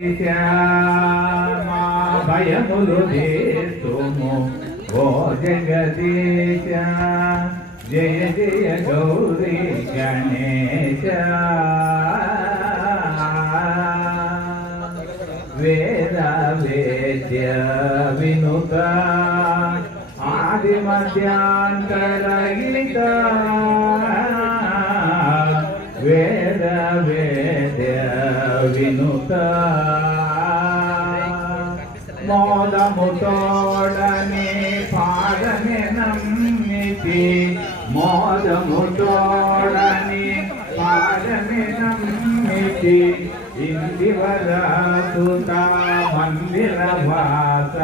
శ్యామా భయములు తీర్చుము ఓ జగదీశ జయ జయ గౌరీ గణేశ వేద వేద్య వినుత ఆది మధ్యాంతరహిత వేద వేద్య వినుత మోదముతోడని పాడని నమ్మితి మోదముతోడని పాడని నమ్మితి ఇందివర సుత మందిర వాస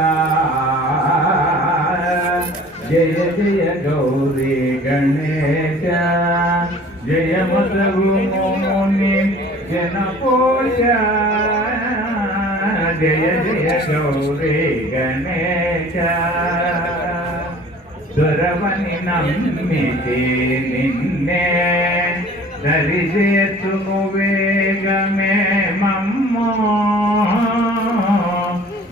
జయ జయ గౌరీ గణేశ జయ మధు ముని జనపోష జయ జయ గౌరీ గణేశ దురవని నమ్మితి నిన్నే దరిచేతుము వేగమే మమ్మో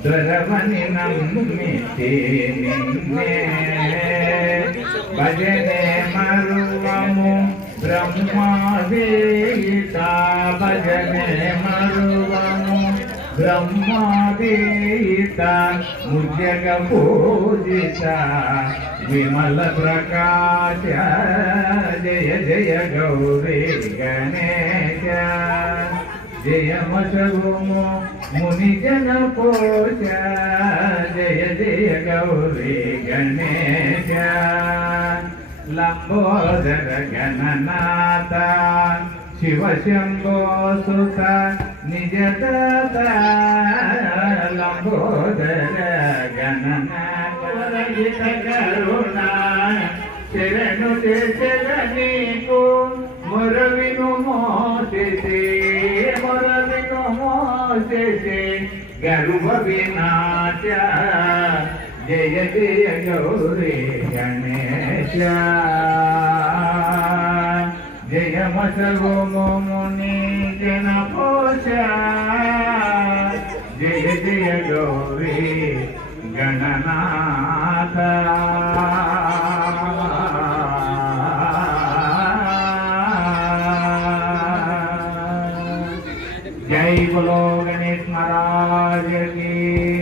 దురవని నమ్మితి నిన్నే భజనే మరువము బ్రహ్మాదీత భజనే మరువము బ్రహ్మాదీత ముజగ పూజిత విమల ప్రకాశ జయ జయ గౌరీ గణేశ జయ మశగుము ముని జన పోష జయ జయ గౌరీ గణేశ లంబోదర గణనాథ శివ శంభో సుత నిజ దాత లంబోదర గణనాథ కరుణా శరణు చేసల నీకు మొరవిను మోసేసే మొరవిను మోసేసే గర్వ వినాశ జయ జయ గౌరీ గణేశ జయ మసగో ముని జన పోష జయ జయ గౌరీ గణనాథ जय बोलो गणेश महाराज की।